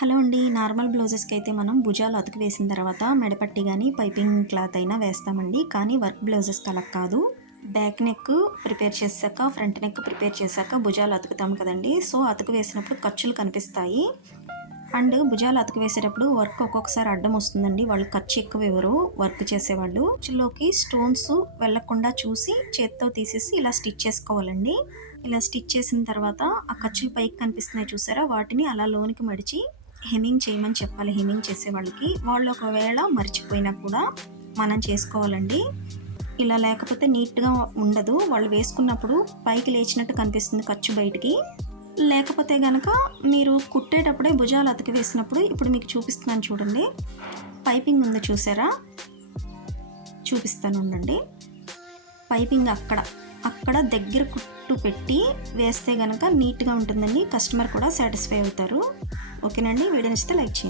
Hello అండి. Normal బ్లౌజెస్కి అయితే మనం భుజాలు అతుకు వేసిన తర్వాత మెడపట్టి కానీ పైపింగ్ క్లాత్ అయినా వేస్తామండి. కానీ వర్క్ బ్లౌజెస్కి అలా కాదు. బ్యాక్ నెక్ ప్రిపేర్ చేశాక ఫ్రంట్ నెక్ ప్రిపేర్ చేశాక భుజాలు అతుకుతాం కదండి. సో అతుకు వేసినప్పుడు ఖర్చులు కనిపిస్తాయి. అండ్ భుజాలు అతుకు వేసేటప్పుడు వర్క్ ఒక్కొక్కసారి అడ్డం వస్తుందండి. వాళ్ళు ఖర్చు ఎక్కువ ఇవ్వరు వర్క్ చేసేవాళ్ళు. ఖర్చులోకి స్టోన్స్ వెళ్ళకుండా చూసి చేత్తో తీసేసి ఇలా స్టిచ్ చేసుకోవాలండి. ఇలా స్టిచ్ చేసిన తర్వాత ఆ ఖర్చులు పైకి కనిపిస్తున్నాయి చూసారా? వాటిని అలా లోనికి మడిచి హెమింగ్ చేయమని చెప్పాలి హెమింగ్ చేసే వాళ్ళకి. వాళ్ళు ఒకవేళ మర్చిపోయినా కూడా మనం చేసుకోవాలండి. ఇలా లేకపోతే నీట్గా ఉండదు. వాళ్ళు వేసుకున్నప్పుడు పైకి లేచినట్టు కనిపిస్తుంది ఖర్చు బయటికి. లేకపోతే కనుక మీరు కుట్టేటప్పుడే భుజాలు అతికి వేసినప్పుడు ఇప్పుడు మీకు చూపిస్తున్నాను చూడండి. పైపింగ్ ఉంది చూసారా? చూపిస్తాను ఉండండి. పైపింగ్ అక్కడ. అక్కడ దగ్గర కుట్టు పెట్టి వేస్తే కనుక నీట్గా ఉంటుందండి. కస్టమర్ కూడా సాటిస్ఫై అవుతారు. ఓకేనండి వీడియో నచ్చితే లైక్ చేయండి.